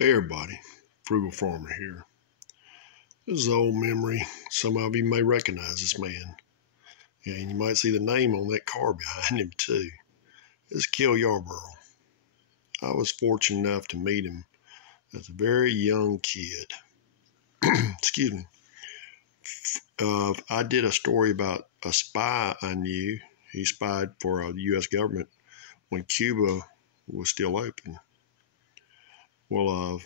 Hey everybody, Frugal Farmer here. This is an old memory. Some of you may recognize this man. And you might see the name on that car behind him too. This is Cale Yarbrough. I was fortunate enough to meet him as a very young kid. Excuse me. I did a story about a spy I knew. He spied for the U.S. government when Cuba was still open. Well,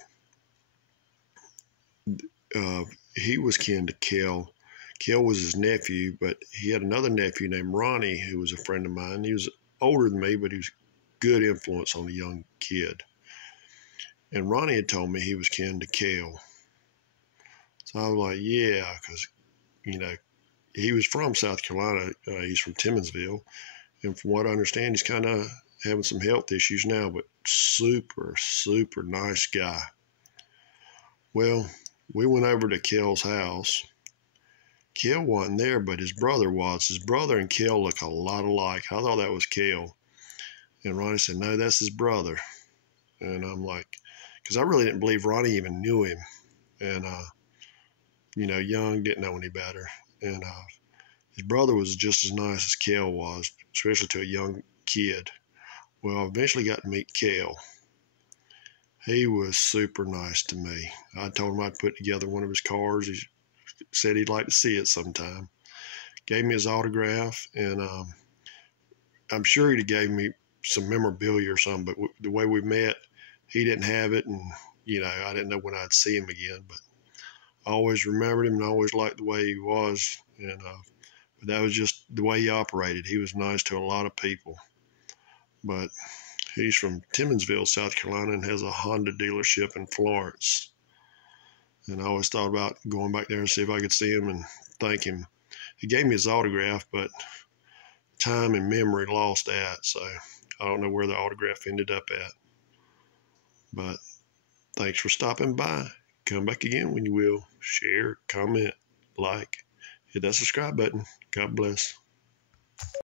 he was kin to Cale. Cale was his nephew, but he had another nephew named Ronnie who was a friend of mine. He was older than me, but he was good influence on a young kid. And Ronnie had told me he was kin to Cale. So I was like, yeah, because, he was from South Carolina. He's from Timminsville. And from what I understand, he's kind of having some health issues now, but super, super nice guy. Well, we went over to Cale's house. Cale wasn't there, but his brother was. His brother and Cale look a lot alike. I thought that was Cale. And Ronnie said, no, that's his brother. And I'm like, because I really didn't believe Ronnie even knew him. And, young, didn't know any better. And his brother was just as nice as Cale was, especially to a young kid. Well, I eventually got to meet Cale. He was super nice to me. I told him I'd put together one of his cars. He said he'd like to see it sometime. Gave me his autograph, and I'm sure he'd have gave me some memorabilia or something, but the way we met, he didn't have it, and, I didn't know when I'd see him again, but I always remembered him and I always liked the way he was, and but that was just the way he operated. He was nice to a lot of people, but he's from Timminsville, South Carolina, and has a Honda dealership in Florence. And I always thought about going back there and see if I could see him and thank him. He gave me his autograph, but time and memory lost that. So I don't know where the autograph ended up at. But thanks for stopping by. Come back again when you will. Share, comment, like, hit that subscribe button. God bless.